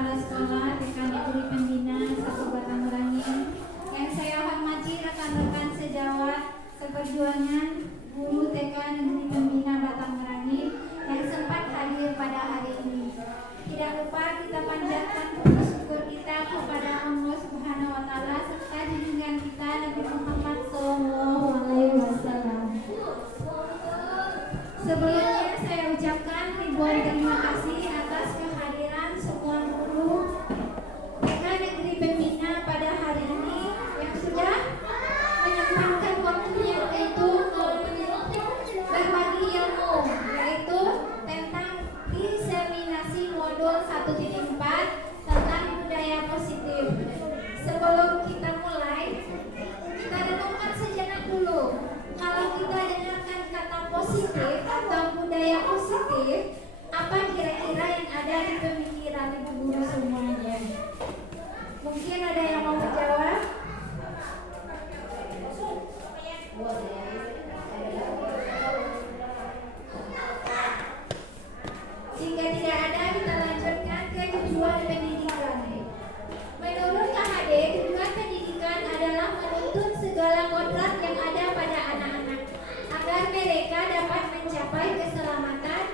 Kepala Sekolah, Dekan Guru Pembina, Satu Batang Merangin, yang saya hormati rekan-rekan sejawat seperjuangan Guru TK Negeri Pembina Batang Merangin yang sempat hadir pada hari ini. Tidak lupa kita panjatkan puji syukur kita kepada Allah Subhanahu wa Ta'ala serta junjungan kita Nabi Muhammad SAW. Sebelumnya saya ucapkan ribuan terima kasih atas kehadiran semua guru TK Negeri Pembina pada hari ini yang sudah menyempatkan waktunya untuk berbagi ilmu, yaitu tentang diseminasi modul 1.4 tentang budaya positif. Sebelum kita mulai, kita renungkan sejenak dulu. Kalau kita dengarkan kata positif atau budaya positif, apa kira-kira yang ada di pemikiran ibu guru semuanya? Mungkin ada yang mau menjawab? Jika tidak ada, kita lanjutkan ke tujuan pendidikan. Menurut KHD, tujuan pendidikan adalah menuntut segala kodrat yang ada pada anak-anak agar mereka dapat mencapai keselamatan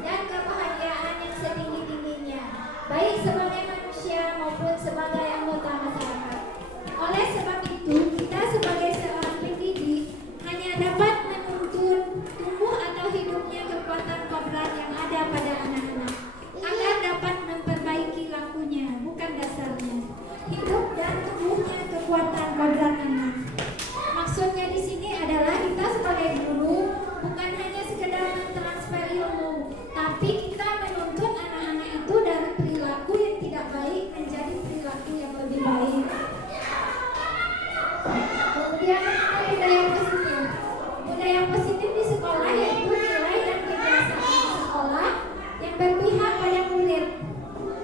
dan kebahagiaan yang setinggi-tingginya, baik sebagai manusia maupun sebagai anggota masyarakat. Oleh sebab itu, kita sebagai seorang pendidik hanya dapat menuntun tumbuh atau hidupnya kekuatan kodrat yang ada pada anak-anak agar dapat memperbaiki lakunya, bukan dasarnya. Hidup dan tumbuhnya kekuatan kodrat anak. Maksudnya di sini adalah kita sebagai guru bukan hanya sekedar mentransfer ilmu, tapi kita menuntun anak-anak itu dari perilaku yang tidak baik menjadi perilaku yang lebih baik. Kemudian budaya positif. Budaya positif di sekolah yaitu nilai dan kebiasaan di sekolah yang berpihak pada murid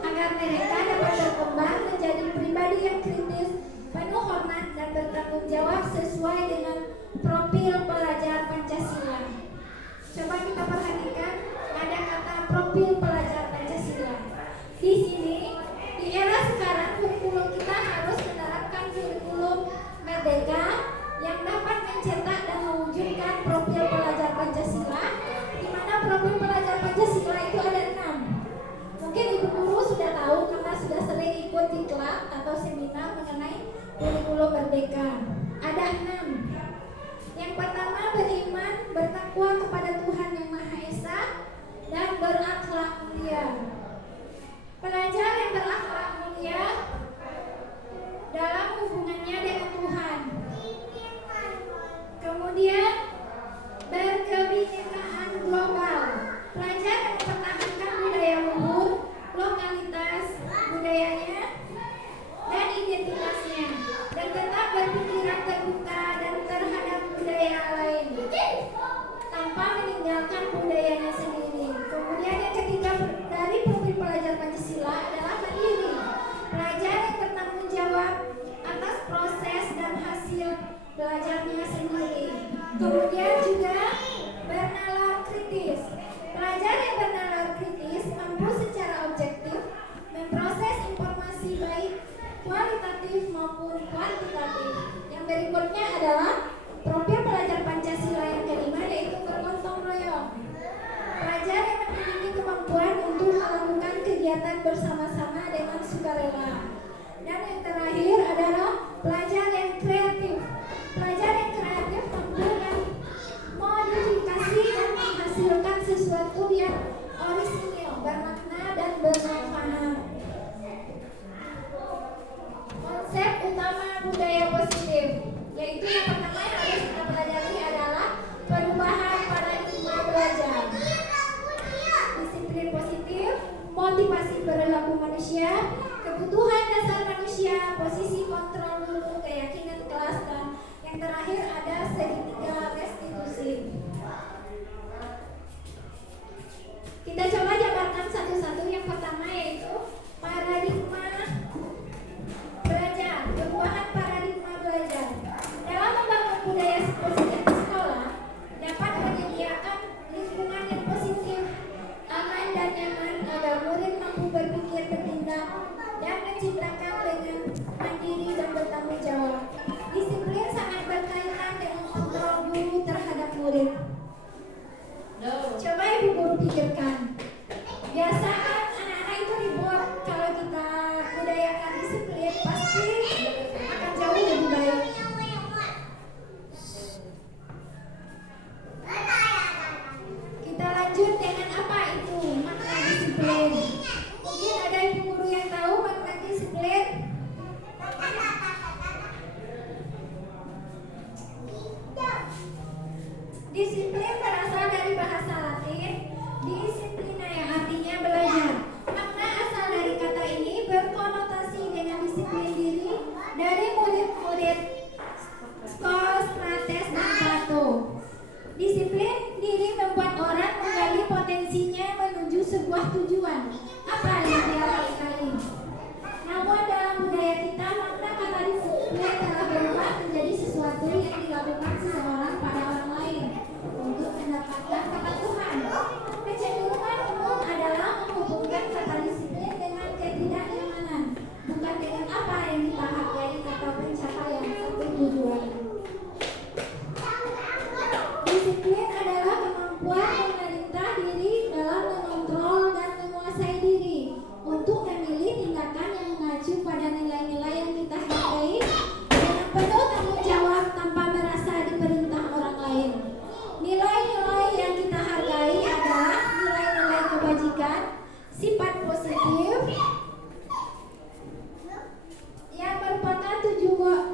agar mereka dapat berkembang menjadi pribadi yang kritis, penuh hormat dan bertanggung jawab sesuai dengan profil pelajar Pancasila. Coba kita perhatikan ada kata profil pelajar Pancasila. Di sini di era sekarang kurikulum kita harus menerapkan kurikulum merdeka yang dapat mencetak dan mewujudkan profil pelajar Pancasila, di mana profil pelajar Pancasila itu ada 6. Mungkin ibu guru sudah tahu karena sudah sering ikut di diklat atau seminar mengenai kurikulum merdeka. Ada 6. Yang pertama, beriman, bertakwa kepada Tuhan Yang Maha Esa dan berakhlak mulia. Pelajar yang berakhlak mulia dalam hubungannya dengan Tuhan. Kemudian berkebinekaan global. Pelajar yang mempertahankan budaya luhur, lokalitas, budayanya, dan identitasnya, dan tetap berpikiran terbuka dan terhadap budaya lain, tanpa meninggalkan budayanya sendiri. Kemudian yang ketiga dari profil pelajar Pancasila adalah mandiri. Pelajar yang bertanggung jawab atas proses dan hasil belajarnya sendiri. Kemudian juga bernalar kritis. Pelajar yang bernalar kritis mampu secara objektif memproses informasi baik kualitatif maupun kuantitatif. Yang berikutnya adalah profil pelajar Pancasila yang kelima, yaitu bergotong royong. Pelajar yang memiliki kemampuan untuk melakukan kegiatan bersama-sama dengan sukarela. Dan yang terakhir adalah pelajar yang kreatif. Pelajar yang kreatif mampu modifikasi dan menghasilkan sesuatu yang orisinil, bermakna dan bermanfaat. Konsep utama budaya positif, yaitu yang pertama yang harus kita pelajari adalah perubahan paradigma belajar. Disiplin positif, motivasi perilaku manusia, kebutuhan dasar manusia, posisi kontrol guru, keyakinan kelas, dan yang terakhir ada segitiga restitusi. Kita coba jabarkan satu-satu. Yang pertama yaitu paradigma belajar, perubahan paradigma belajar. Dalam membangun budaya positif di sekolah, dapat menyediakan lingkungan yang positif, aman dan nyaman agar murid mampu berpikir, bertindak bertindak dan menciptakan dengan mandiri dan bertanggung jawab. Disiplin sangat berkaitan dengan kontrol guru terhadap murid. Coba ibu guru pikirkan, biasa kan anak-anak itu ribut. Kalau kita budayakan disiplin, pasti akan jauh lebih baik. Kita lanjut dengan apa itu makna disiplin. Mungkin ada ibu guru yang tahu makna disiplin. Disiplin berasal dari bahasa Latin disciplina yang artinya belajar. Makna asal dari kata ini berkonotasi dengan disiplin diri dari murid-murid Socrates dan Plato. Disiplin diri membuat orang menggali potensinya menuju sebuah tujuan apa yang dia rasain. Namun dalam budaya kita makna kata disiplin telah berubah menjadi sesuatu yang dilakukan seseorang pada orang lain untuk mendapatkan kepatuhan. Kecenderungan umum adalah menghubungkan kata disiplin dengan ketidaknyamanan, bukan dengan apa yang kita hargai atau pencapaian atau tujuan. Disiplin adalah kemampuan memerintah diri dalam mengontrol dan menguasai diri untuk memilih tindakan yang mengacu pada nilai-nilai yang kita hargai dengan penuh tanggung jawab tanpa merasa diperintah orang lain. Nilai-nilai yang kita hargai adalah nilai-nilai kebajikan, sifat positif yang merupakan tujuan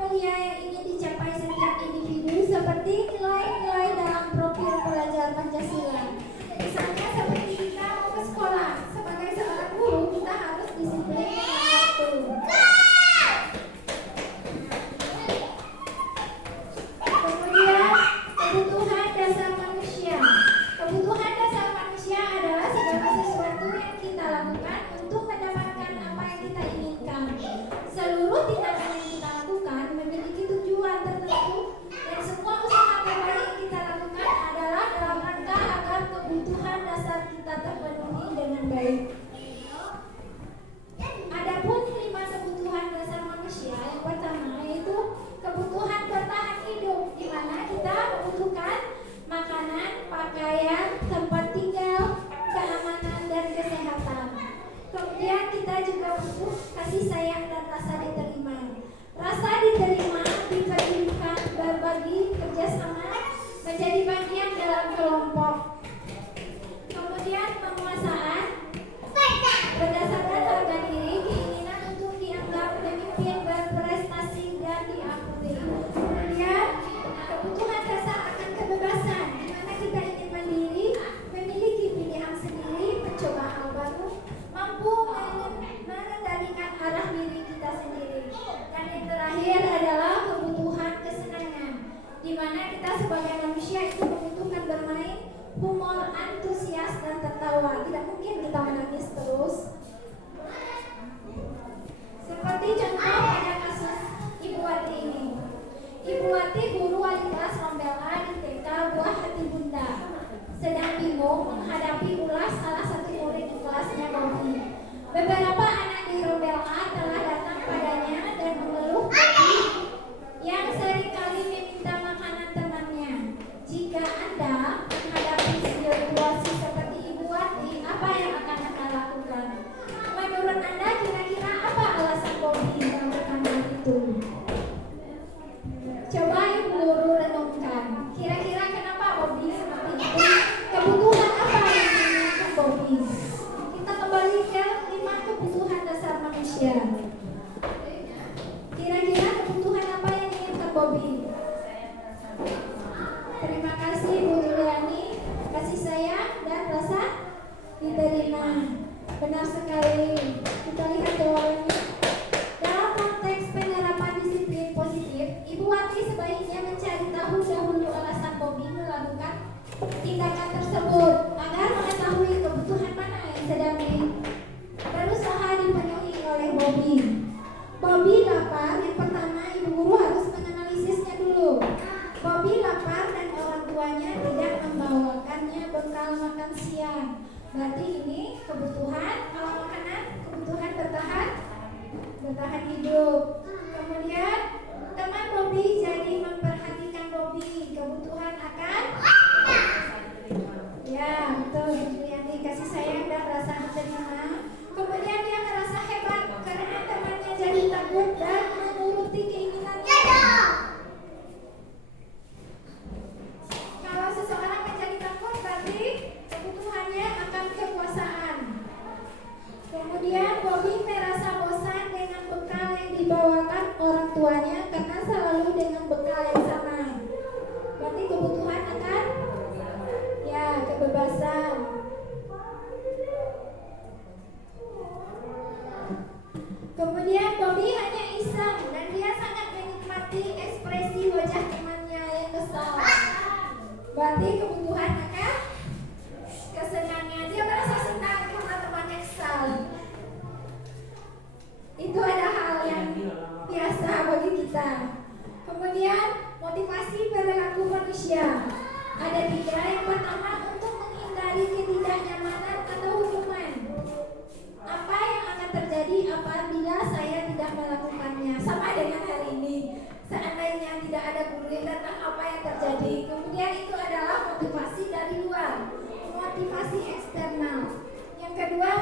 mulia yang ingin dicapai setiap individu, seperti nilai-nilai dalam profil pelajar Pancasila. Misalnya seperti kita mau ke sekolah, sebagai seorang guru kita harus disiplin dengan waktu. Kemudian kebutuhan dasar manusia. Kebutuhan dasar manusia adalah segala sesuatu yang kita lakukan untuk mendapatkan apa yang kita inginkan. Seluruh tindakan yang kita lakukan memiliki tujuan tertentu, dan semua usaha terbaik yang kita lakukan adalah dalam rangka agar kebutuhan dasar kita terpenuhi dengan baik. Adapun 5 kebutuhan dasar manusia, yang pertama yaitu kebutuhan bertahan hidup, di mana kita membutuhkan makanan, pakaian, tempat tinggal, keamanan, dan kesehatan. Kemudian kita juga butuh kasih sayang dan rasa diterima. Rasa diterima diperlukan berbagi, kerjasama, menjadi bagian dalam kelompok. Kemudian penguasaan berdasarkan harga diri, keinginan untuk dianggap pemimpin, berprestasi, dan diakui. Kemudian kebutuhan dasar akan kebebasan, di mana kita ingin mandiri, memiliki pilihan sendiri, mencoba hal baru, mampu mengendalikan arah diri kita sendiri. Dan yang terakhir adalah kebutuhan kesenangan, di mana kita sebagai manusia itu membutuhkan bermain, humor, antusias, dan tertawa. Tidak mungkin kita menangis terus. Seperti contoh pada kasus Ibu Wati ini. Ibu Wati guru wali kelas Rombel A di TK Buah Hati Bunda sedang bingung menghadapi ulas salah satu murid di kelasnya Bobby. Beberapa anak di Rombel A telah datang padanya dan mengeluh Bobby yang seringkali meminta makanan temannya. Jika Anda menghadapi situasi seperti Ibu Wati, apa yang akan Anda lakukan? Menurut Anda kira-kira apa alasan Bobby melakukan hal itu? Coba Ibu guru renungkan. Kira-kira kenapa Bobby seperti itu? Kebutuhan apa yang diinginkan Bobby? Kita kembali ke 5 kebutuhan dasar manusia. Kira-kira kebutuhan apa yang diinginkan Bobby? Terima kasih Bu Juliani. Kasih sayang dan rasa diterima. Benar sekali. Kita lihat jawabannya. Dalam konteks penerapan disiplin positif, Ibu Wati sebaiknya mencari tahu dahulu alasan Bobby melakukan tindakan tersebut agar mengetahui kebutuhan mana yang sedang berusaha dipenuhi oleh Bobby. Bobby lapar, yang pertama Ibu guru harus menganalisisnya dulu. Bobby lapar dan orang tuanya tidak membawakannya bekal makan siang. Berarti ini kebutuhan, kalau makanan kebutuhan bertahan hidup. Kemudian teman Bobby jadi memperhatikan Bobby, kebutuhan akan ya betul, yang dikasih sayang dan rasa terima. Kemudian dia merasa hebat karena temannya jadi takut dan menuruti keinginannya. Kalau seseorang menjadi takut berarti kebutuhannya akan kekuasaan. Kemudian Bobby merasa bosan dengan bekal yang dibawakan orang tuanya karena selalu dengan bekal yang sama. Berarti kebutuhan akan ya kebebasan. Kemudian Bobby hanya iseng dan dia sangat menikmati ekspresi wajah temannya yang kesal. Berarti kebutuhan akan kesenangan. Dia merasa senang karena temannya kesal. Itu ada hal yang biasa bagi kita. Kemudian motivasi perilaku manusia. Ada 3. Yang pertama, untuk menghindari ketidaknyamanan atau hukuman. Apa yang akan terjadi apabila saya tidak melakukannya? Sama dengan hari ini. Seandainya tidak ada guru yang datang, apa yang terjadi? Kemudian itu adalah motivasi dari luar, motivasi eksternal. Yang kedua,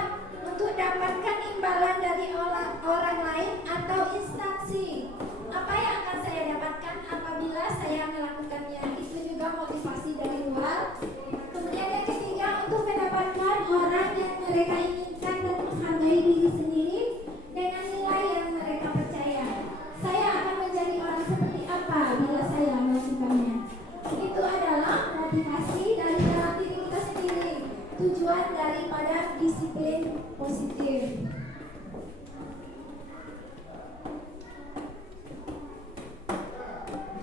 untuk dapatkan imbalan dari orang lain atau instansi. Apa yang akan saya dapatkan apabila saya melakukannya? Itu juga motivasi dari luar. Kemudian yang ketiga, untuk mendapatkan orang yang mereka inginkan dan menghargai diri sendiri dengan nilai yang mereka percaya. Saya akan menjadi orang seperti apa bila saya melakukannya? Itu adalah motivasi dari dalam diri kita sendiri. Tujuan daripada disiplin positif.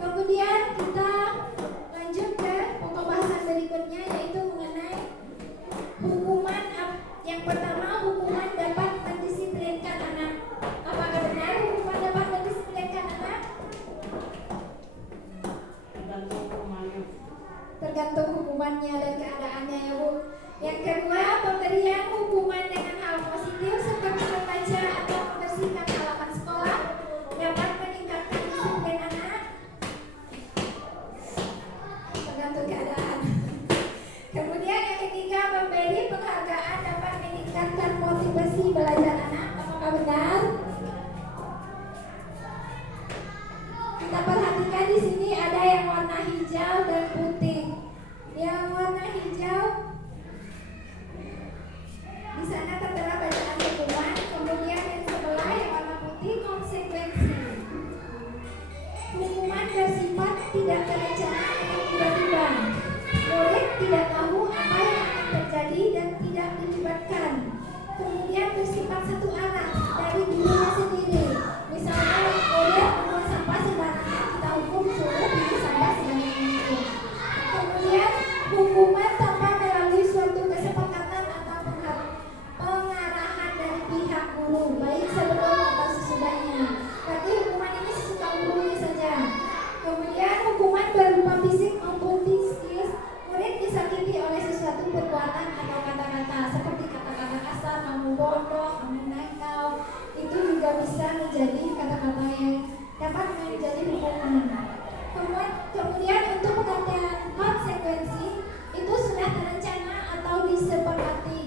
Kemudian kita lanjut ke pokok bahasan berikutnya, yaitu mengenai hukuman. Yang pertama, hukuman dapat mendisiplinkan anak. Apakah benar hukuman dapat mendisiplinkan anak? Tergantung hukumannya dan keadaannya ya Bu. Yang kedua, pemberian hukuman dengan hal positif seperti membaca atau membersihkan halaman sekolah dapat meningkatkan disiplin anak. Tergantung keadaan. Kemudian yang ketiga, memberi penghargaan dapat meningkatkan motivasi belajar anak. Apakah benar? Kita perhatikan di sini ada yang warna hijau dan putih. Yang warna hijau di sana tertera bacaan hukuman, kemudian yang sebelah yang warna putih konsekuensi. Hukuman bersifat tidak terencana atau tiba-tiba. Murid tidak tahu apa yang akan terjadi dan tidak dilibatkan. Kemudian bersifat satu arah dari dirinya sendiri. Misalnya murid membuang sampah sembarangan, kita hukum suruh pilih sampah sebanyak mungkin. Kemudian hukuman tanpa melalui suatu kesepakatan atau pengarahan dari pihak guru, baik sebelum atau sesudahnya. Berarti hukuman ini sesuka gurunya saja. Kemudian hukuman berupa fisik maupun psikis. Murid disakiti oleh sesuatu perbuatan atau kata-kata seperti kata-kata kasar, kamu bodoh, kamu nakal. Itu juga bisa menjadi kata-kata yang dapat menjadi hukuman. Kemudian untuk pengertian konsekuensi itu sudah terencana atau disepakati.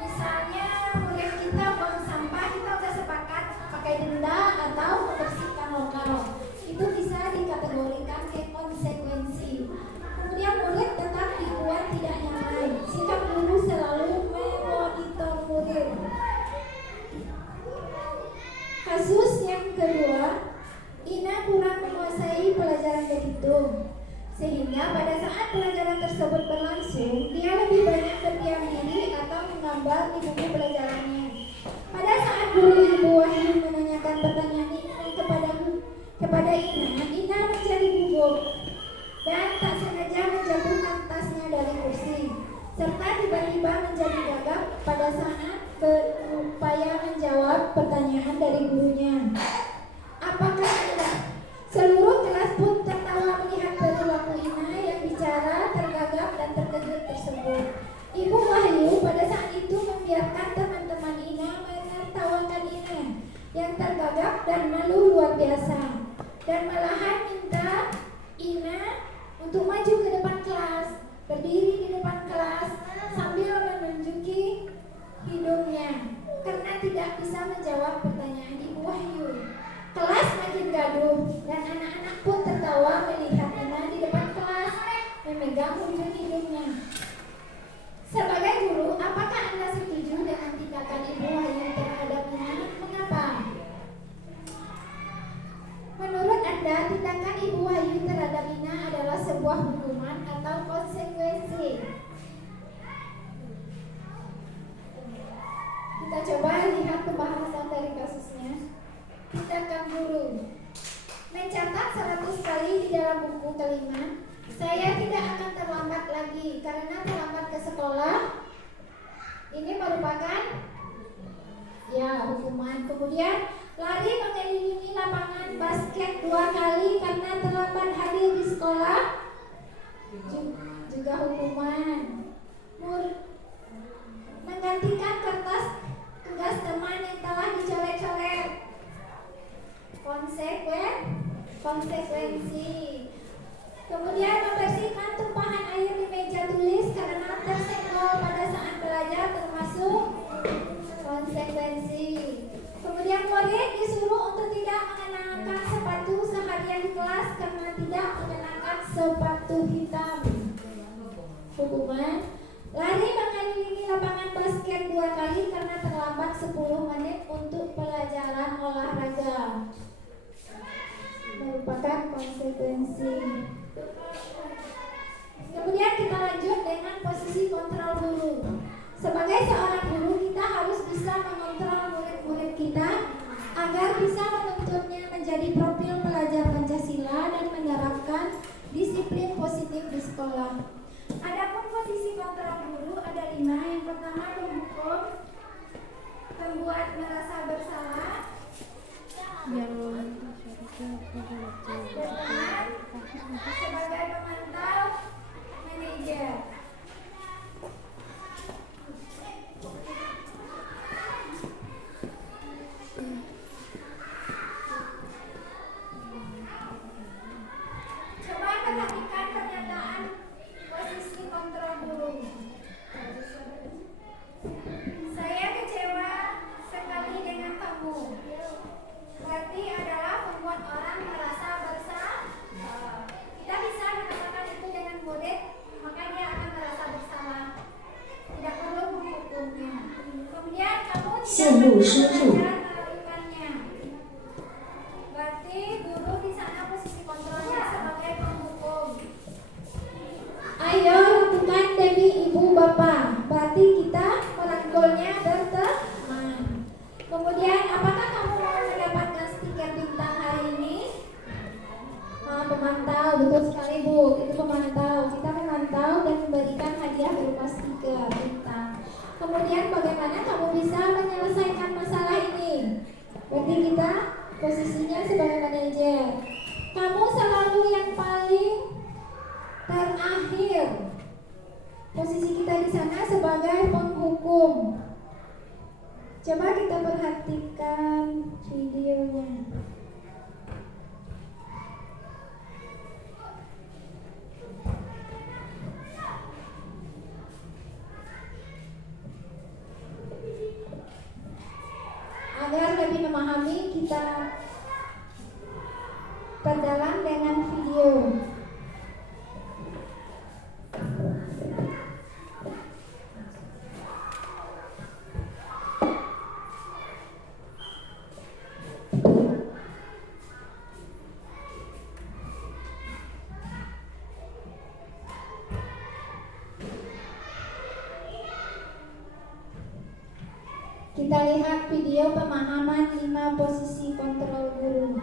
Misalnya murid kita buang sampah, kita sudah sepakat pakai denda atau membersihkan lokal. Itu bisa dikategorikan ke konsekuensi. Kemudian murid tetap dibuat tidak nyaman. Sikap guru selalu memonitor murid. Kasus yang kedua, Ina kurang menguasai pelajaran berhitung, sehingga pada saat pelajaran tersebut berlangsung, dia lebih banyak berdiam diri atau menggambar di buku pelajarannya. Pada saat guru Ibu Wahyu menanyakan pertanyaan ini Kita coba lihat pembahasan dari kasusnya. Tindakan guru. Mencatat 100 kali di dalam buku kelima. Saya tidak akan terlambat lagi karena terlambat ke sekolah. Ini merupakan hukuman. Kemudian lari mengelilingi lapangan basket 2 kali karena terlambat hadir di sekolah. Juga hukuman. Menggantikan kertas tugas teman yang telah dicoret-coret. Konsekuensi. Kemudian membersihkan tumpahan air di meja tulis karena tersenggol pada saat belajar termasuk konsekuensi. Kemudian murid disuruh untuk tidak mengenakan sepatu seharian di kelas karena tidak mengenakan sepatu hitam. Hukuman. Lari mengelilingi lapangan basket 2 kali karena terlambat 10 menit untuk pelajaran olahraga. Merupakan konsekuensi. Kemudian kita lanjut dengan posisi kontrol guru. Sebagai seorang guru, kita harus bisa mengontrol murid-murid kita agar bisa menuntunnya menjadi profil pelajar Pancasila dan menerapkan disiplin positif di sekolah. Adapun posisi kontrol guru ada 5. Yang pertama menghukum, membuat merasa bersalah, sebagai pemantau, manajer. Coba perhatikan pernyataan posisi kontrol guru. Saya kecewa sekali dengan kamu. Berarti adalah membuat orang merasa bersalah. Kita bisa mengatakan itu dengan murid, maka dia akan merasa bersalah. Tidak perlu menghukumnya. Kemudian kamu tidak pernah melakukannya. Berarti guru di sana posisi kontrolnya sebagai penghukum. Ayo lakukan demi ibu bapak. Berarti kita merangkulnya berteman. Kemudian apakah kamu mau mendapatkan stiker bintang hari ini? Pemantau, betul sekali Bu. Itu pemantau. Kita memantau dan memberikan hadiah berupa stiker bintang. Kemudian bagaimana kamu bisa menyelesaikan masalah ini? Berarti kita posisinya sebagai manajer. Kamu selalu yang paling terakhir. Posisi kita di sana sebagai penghukum. Coba kita perhatikan videonya. Agar lebih memahami, kita perdalam dengan video. Kita lihat video pemahaman 5 posisi kontrol guru.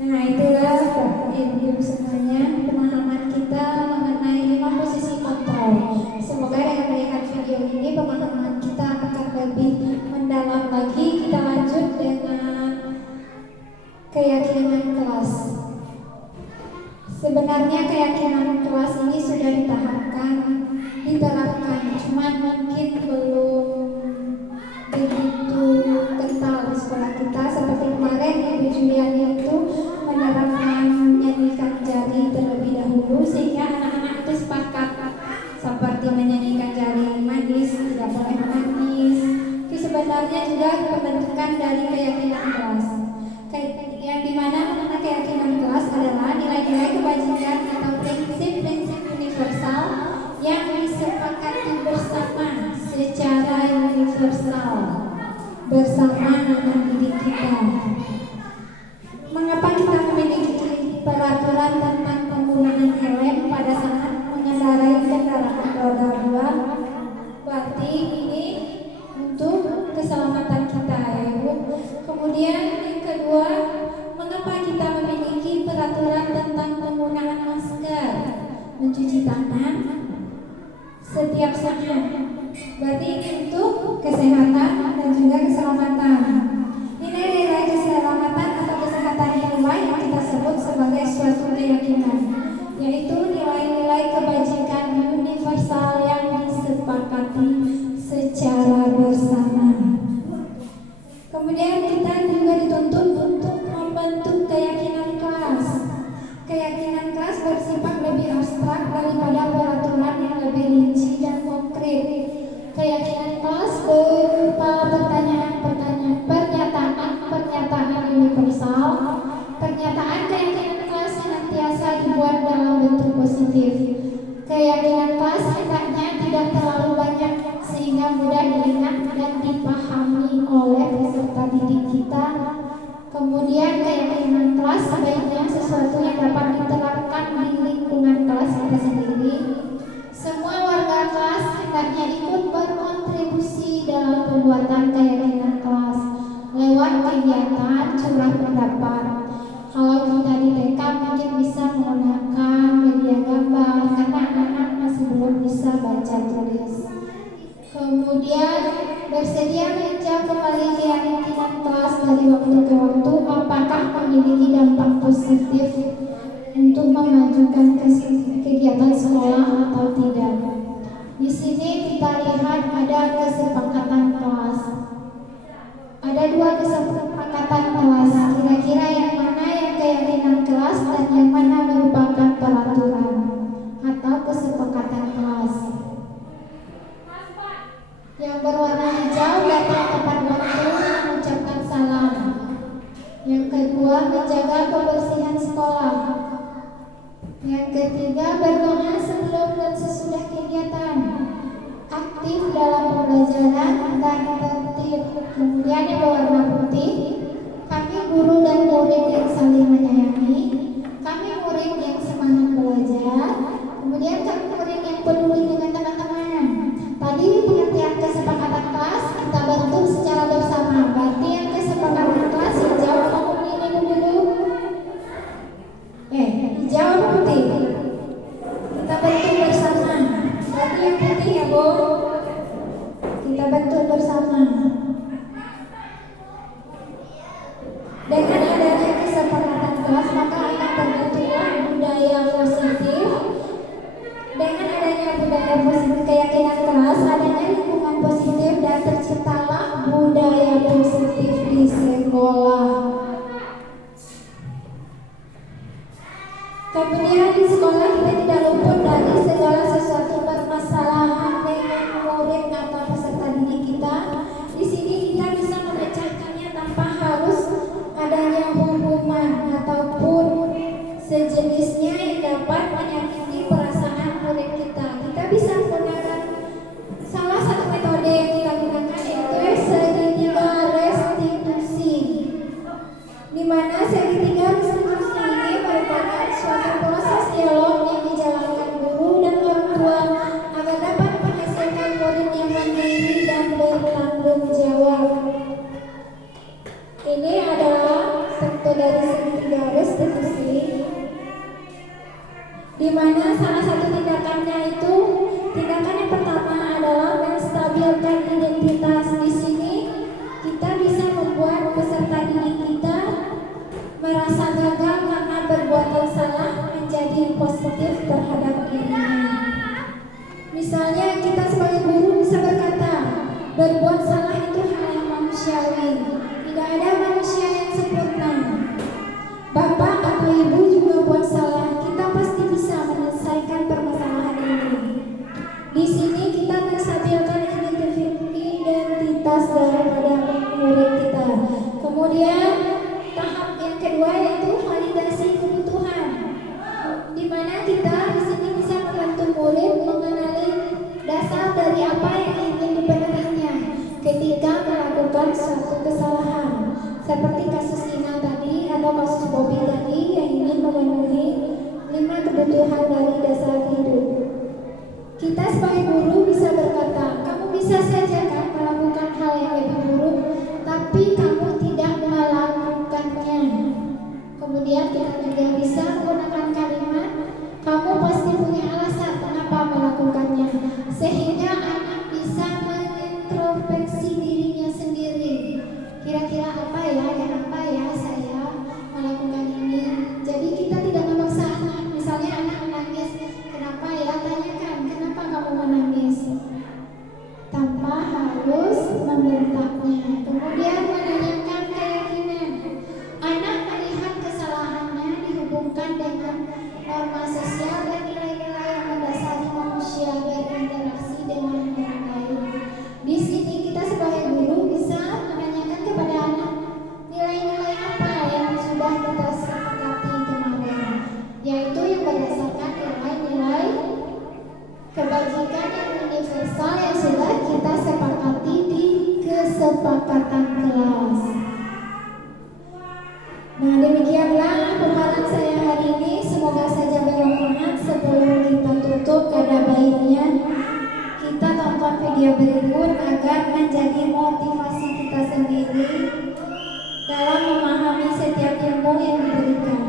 Nah, itulah ibu semuanya pemahaman kita mengenai 5 posisi kontrol. Semoga dengan melihat video ini pemahaman kita akan lebih mendalam lagi. Kita lanjut dengan keyakinan kelas. Sebenarnya keyakinan kelas ini sudah diterapkan, cuman mungkin belum begitu kental di sekolah kita. Seperti kemarin Ibu Juliani itu menerapkan menyanyikan jari terlebih dahulu, sehingga anak-anak itu sepakat seperti menyanyikan jari manis, tidak boleh menangis. Itu sebenarnya juga pembentukan dari keyakinan kelas, yang dimana keyakinan kelas adalah nilai-nilai kebajikan atau prinsip-prinsip universal yang disepakati bersama secara universal bersama anak didik kita. Mengapa kita memiliki peraturan tentang penggunaan helm pada saat mengendarai kendaraan roda 2? Berarti ini untuk keselamatan kita, ya Ibu. Kemudian yang kedua, mengapa kita memiliki peraturan tentang penggunaan masker, mencuci tangan setiap saat? Berarti ini untuk kesehatan dan juga keselamatan. Nilai-nilai keselamatan atau kesehatan inilah yang kita sebut sebagai suatu keyakinan, yaitu nilai-nilai kebajikan disepakati secara bersama. Kemudian kita juga dituntut untuk membentuk keyakinan kelas. Keyakinan kelas bersifat lebih abstrak daripada peraturan yang lebih rinci dan konkret. Keyakinan kelas berupa pernyataan universal. Pernyataan keyakinan kelas senantiasa dibuat dalam bentuk positif. Keyakinan kelas hendaknya tidak terlalu banyak sehingga mudah diingat dan dipahami oleh peserta didik kita. Kemudian keyakinan kelas sebaiknya sesuatu yang dapat diterapkan di lingkungan kelas kita sendiri. Semua warga kelas hendaknya ikut berkontribusi dalam pembuatan keyakinan kelas lewat kegiatan curah pendapat. Kalau kita di TK mungkin bisa menggunakan media gambar karena anak-anak masih belum bisa baca tulis. Kemudian bersedia meninjau kembali keyakinan kelas dari waktu ke waktu apakah memiliki dampak positif untuk memajukan kegiatan sekolah atau tidak. Di sini kita lihat ada kesepakatan kelas. Ada 2 kesepakatan kelas. Kira-kira yang mana yang keyakinan kelas dan yang mana merupakan peraturan atau kesepakatan kelas. Yang berwarna hijau datang tepat waktu mengucapkan salam. Yang kedua menjaga kebersihan sekolah. Yang ketiga berdoa sebelum dan sesudah kegiatan. Aktif dalam pembelajaran dan tertib. Kemudian yang berwarna putih, kami guru dan murid yang saling menyayangi. Kami murid yang semangat belajar. Kemudian kami murid yang peduli dengan teman-teman. Tadi pengertian kesepakatan kelas kita bentuk secara bersama. Berarti yang kesepakatan kelas hijau apa kuning ini dulu? Hijau apa putih? Kita bentuk bersama. Berarti yang putih ya Bu. Kita bentuk bersama. Dengan adanya kesepakatan kelas maka akan terbentuklah budaya positif. Dengan adanya budaya positif keyakinan kelas, adanya lingkungan positif dan terciptalah budaya positif di sekolah. Kemudian di sekolah kita tidak luput dari segala sesuatu permasalahan dengan murid atau peserta didik kita. Di sini kita bisa memecahkannya tanpa harus adanya hukuman ataupun sejenisnya yang dapat menyakiti perasaan murid kita. Kita bisa menggunakan salah satu metode yang kita gunakan yaitu segitiga restitusi, di mana segitiga restitusi ini merupakan suatu proses dialog yang dijalankan guru dan orang tua agar dapat menghasilkan murid yang mandiri dan bertanggung jawab. Ini adalah bentuk dari segitiga restitusi, di mana salah satu tindakannya itu, tindakan yang pertama adalah menstabilkan identitas. Di sini kita bisa membuat peserta didik kita merasa gagal karena perbuatan salah menjadi positif terhadap dirinya. Misalnya kita sebagai guru bisa berkata, berbuat salah itu hal yang manusiawi. Tidak ada manusia yang sempurna. Bapak atau ibu juga buat salah. Kita pasti bisa menyelesaikan permasalahan ini. Di sini kita menstabilkan identitas daripada murid kita. Kemudian tahap yang kedua yaitu validasi kebutuhan, di mana kita di sini bisa membantu murid mengenali dasar dari apa yang ingin dipenuhinya ketika melakukan suatu kesalahan, seperti kasus Ina tadi atau kasus Bobby tadi yang ingin memenuhi 5 kebutuhan dari dasar hidup. Kita sebagai guru bisa berkata, kamu bisa saja kan melakukan hal yang lebih buruk, tapi kamu tidak melakukannya. Kemudian kita juga bisa menggunakan kalimat, kamu pasti punya alasan kenapa melakukannya, sehingga anak bisa mengintrospeksi dirinya sendiri. Kira-kira apa ya, kenapa ya saya melakukan ini? Jadi kita tidak memaksa anak. Misalnya anak menangis, kenapa ya? Tanyakan, kenapa kamu menangis? kesepakatan kelas. Nah, demikianlah pemaparan saya hari ini. Semoga saja bermanfaat. Sebelum kita tutup, ada baiknya kita tonton video berikut agar menjadi motivasi kita sendiri dalam memahami setiap ilmu yang diberikan.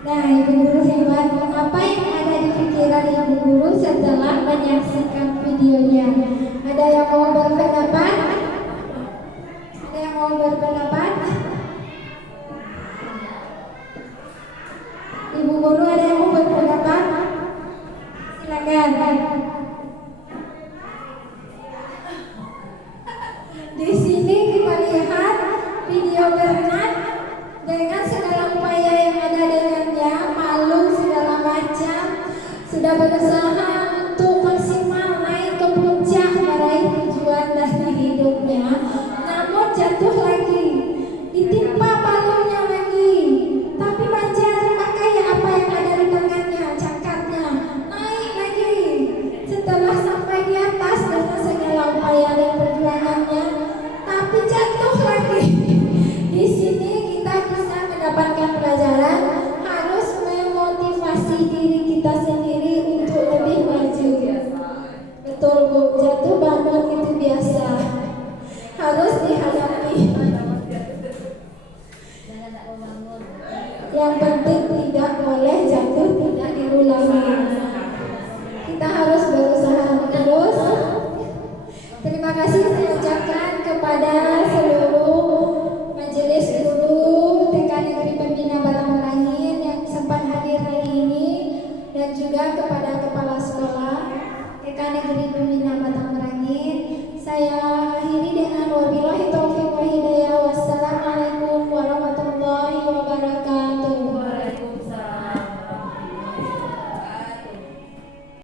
Nah, Ibu Guru hebat. Apa yang ada di pikiran Ibu Guru setelah menyaksikan videonya? Ada yang mau berpendapat? Ada yang mau berpendapat? Ibu Guru ada yang mau berpendapat? Silakan. Di sini kita lihat video Bernard dengan segala upaya yang ada dengannya, malu segala macam, sudah berusaha untuk maksimal naik ke puncak meraih tujuan dari hidupnya.